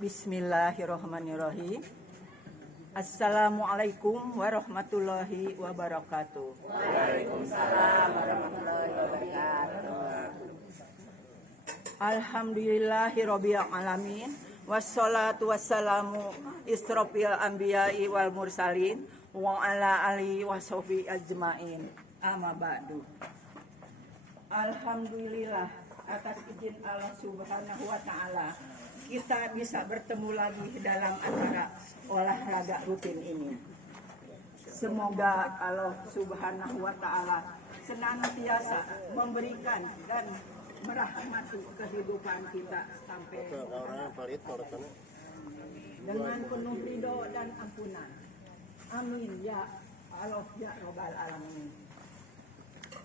Bismillahirrahmanirrahim. Assalamualaikum warahmatullahi wabarakatuh. Waalaikumsalam warahmatullahi wabarakatuh. Alhamdulillahirabbil alamin. Wassalatu wassalamu isrofil anbiya'i wal mursalin wa ala alihi washabihi ajmain. Amma ba'du. Alhamdulillah, atas izin Allah Subhanahu wa taala kita bisa bertemu lagi dalam acara olahraga rutin ini. Semoga Allah Subhanahu wa taala senantiasa memberikan dan merahmati kehidupan kita sampai dengan penuh ridho dan ampunan. Amin ya Allah ya Rabbal alamin.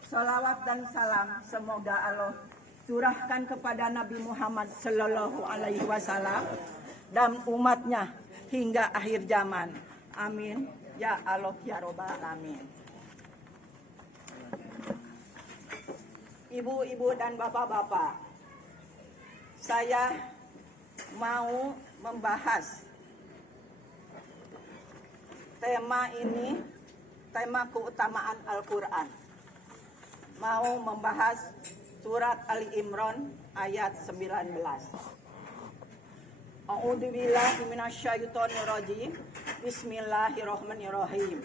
Salawat dan salam semoga Allah curahkan kepada Nabi Muhammad Sallallahu Alaihi Wasallam dan umatnya hingga akhir zaman. Amin ya Allah ya Rabbal alamin. Ibu-ibu dan bapak-bapak, saya mau membahas tema ini, tema keutamaan Al-Quran. Mau membahas surat Ali Imran ayat 19. A'udzubillahi minasyaitonirrajim. Bismillahirrahmanirrahim.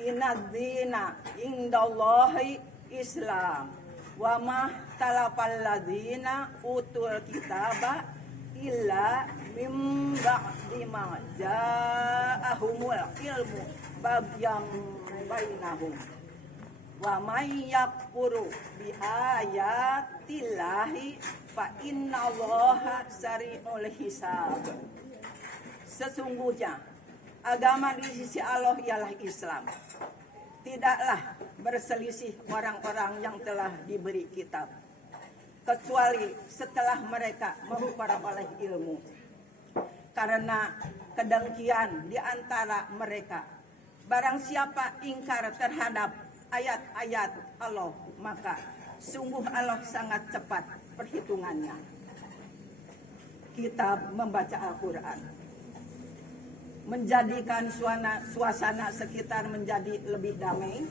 Innad-dina indallahi Islam wa ma talafal ladzina utul kitaba illa mim ba'di ma ja'ahumul ilmu bagyang bainahum wa may yakfuru bi ayatillahi fa innallaha sari'ul hisab. Sesungguhnya agama di sisi Allah ialah Islam. Tidaklah berselisih orang-orang yang telah diberi kitab, kecuali setelah mereka memperoleh ilmu. Karena kedengkian di antara mereka, barang siapa ingkar terhadap ayat-ayat Allah, maka sungguh Allah sangat cepat perhitungannya. Kita membaca Al-Quran menjadikan suasana sekitar menjadi lebih damai,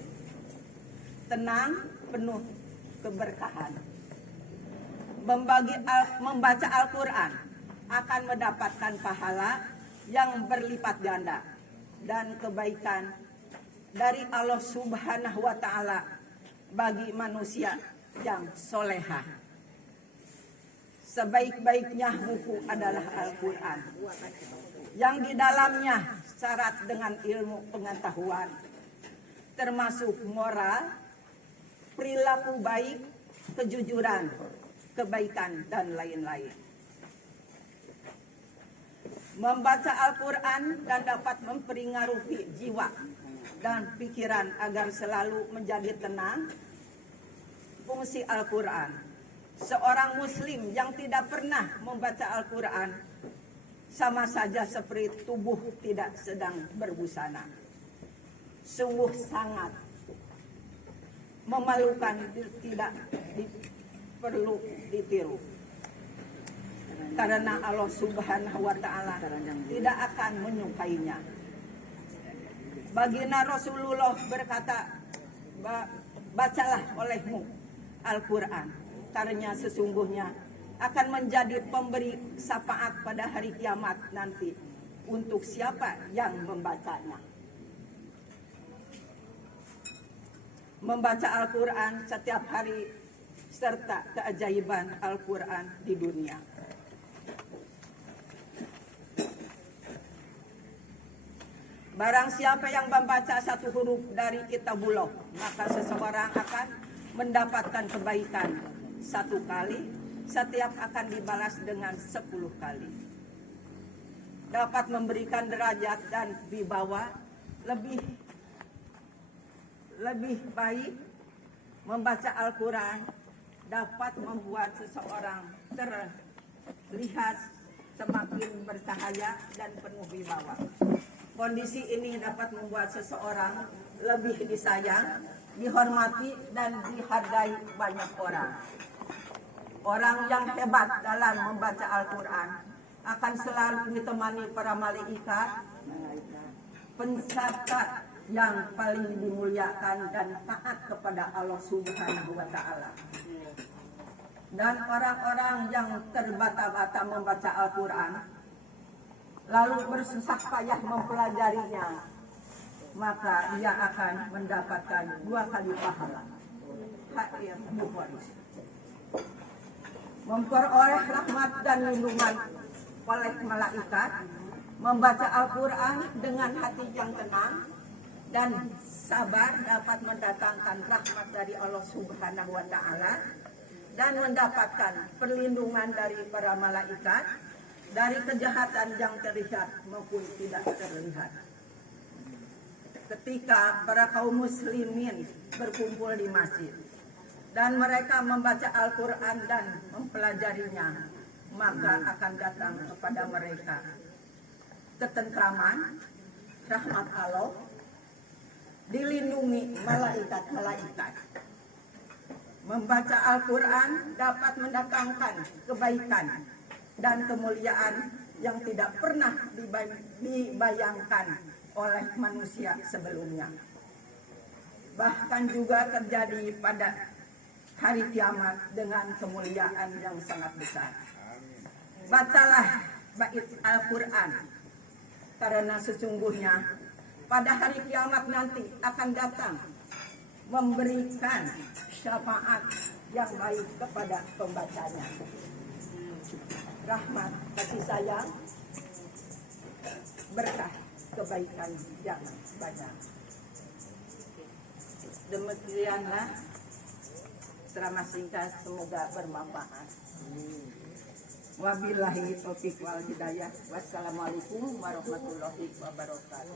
tenang, penuh keberkahan. Membaca Al-Quran akan mendapatkan pahala yang berlipat ganda dan kebaikan dari Allah Subhanahu wa taala bagi manusia yang solehah. Sebaik-baiknya buku adalah Al-Quran, yang di dalamnya syarat dengan ilmu pengetahuan, termasuk moral, perilaku baik, kejujuran, kebaikan, dan lain-lain. Membaca Al-Quran dan dapat mempengaruhi jiwa dan pikiran agar selalu menjadi tenang. Fungsi Al-Quran, seorang muslim yang tidak pernah membaca Al-Quran sama saja seperti tubuh tidak sedang berbusana. Sungguh sangat memalukan, tidak perlu ditiru. Karena Allah Subhanahu wa taala tidak akan menyukainya. Baginda Rasulullah berkata, bacalah olehmu Al-Quran, karena sesungguhnya akan menjadi pemberi syafaat pada hari kiamat nanti untuk siapa yang membacanya. Membaca Al-Quran setiap hari serta keajaiban Al-Quran di dunia. Barang siapa yang membaca satu huruf dari Kitabullah, maka seseorang akan mendapatkan kebaikan 1 kali, setiap akan dibalas dengan 10 kali. Dapat memberikan derajat dan wibawa lebih baik. Membaca Al-Quran dapat membuat seseorang terlihat semakin bercahaya dan penuh wibawa. Kondisi ini dapat membuat seseorang lebih disayang, dihormati, dan dihargai banyak orang. Orang yang hebat dalam membaca Al-Quran akan selalu ditemani para malaikat, pencatat yang paling dimuliakan dan taat kepada Allah Subhanahu wa Ta'ala. Dan orang-orang yang terbata-bata membaca Al-Quran, lalu bersusah payah mempelajarinya, maka ia akan mendapatkan 2 kali pahala. Hadis Bukhari. Memperoleh rahmat dan lindungan oleh malaikat, membaca Al-Quran dengan hati yang tenang dan sabar dapat mendatangkan rahmat dari Allah Subhanahu wa Ta'ala dan mendapatkan perlindungan dari para malaikat dari kejahatan yang terlihat maupun tidak terlihat. Ketika para kaum muslimin berkumpul di masjid dan mereka membaca Al-Quran dan mempelajarinya, maka akan datang kepada mereka ketentraman, rahmat Allah, dilindungi malaikat-malaikat. Membaca Al-Quran dapat mendatangkan kebaikan dan kemuliaan yang tidak pernah dibayangkan oleh manusia sebelumnya. Bahkan juga terjadi pada hari kiamat dengan kemuliaan yang sangat besar. Bacalah bait Al-Quran, karena sesungguhnya pada hari kiamat nanti akan datang memberikan syafaat yang baik kepada pembacanya. Rahmat, kasih sayang, berkah, kebaikan yang banyak. Demikianlah ceramah singkat, semoga bermanfaat. Wabillahi taufiq wal hidayah. Wassalamualaikum warahmatullahi wabarakatuh.